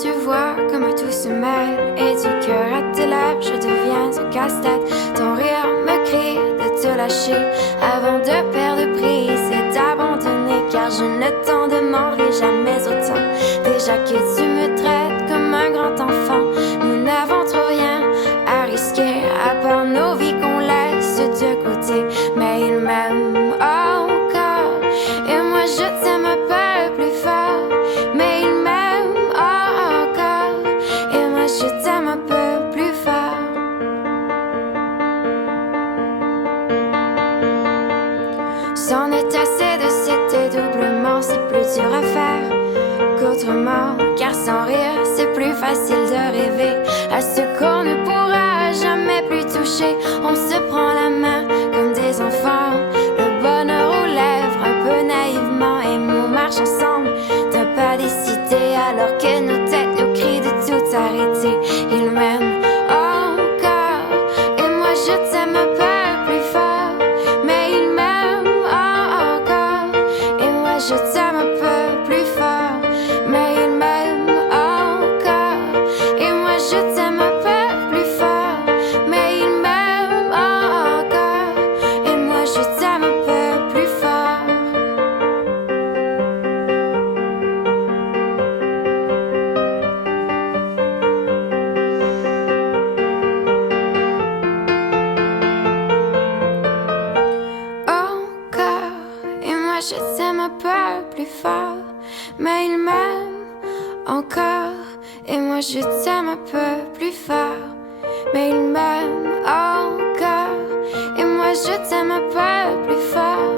tu vois comme tout se mêle. Et du cœur à tes lèvres, je deviens un casse-tête. Ton rire me crie de te lâcher avant de perdre prise et d'abandonner. Car je ne t'en demanderai jamais autant. Déjà que tu me traites comme un grand enfant, nous n'avons trop rien à risquer à part nos vies qu'on laisse de côté. Mais il m'aime encore et moi je t'aime un peu plus fort. Mais il m'aime encore et moi je t'aime un peu plus fort. C'en est assez de cet dédoublement, c'est plus dur à faire qu'autrement. Car sans rire, c'est plus facile de rêver à ce qu'on ne pourra jamais plus toucher. On se prend la main comme des enfants, le bonheur aux lèvres un peu naïvement. Et on marche ensemble d'un pas décidé alors que nos têtes nous crient de tout arrêter. Il m'aime encore et moi je t'aime un peu plus fort. Mais il m'aime encore et moi je t'aime un peu plus fort. Mais il m'aime encore et moi je t'aime un peu plus fort. Mais il m'aime encore et moi je t'aime un peu plus fort. Encore et moi je t'aime un peu plus fort. Mais il m'aime encore et moi je t'aime un peu plus fort. Mais il m'aime encore et moi je t'aime un peu plus fort.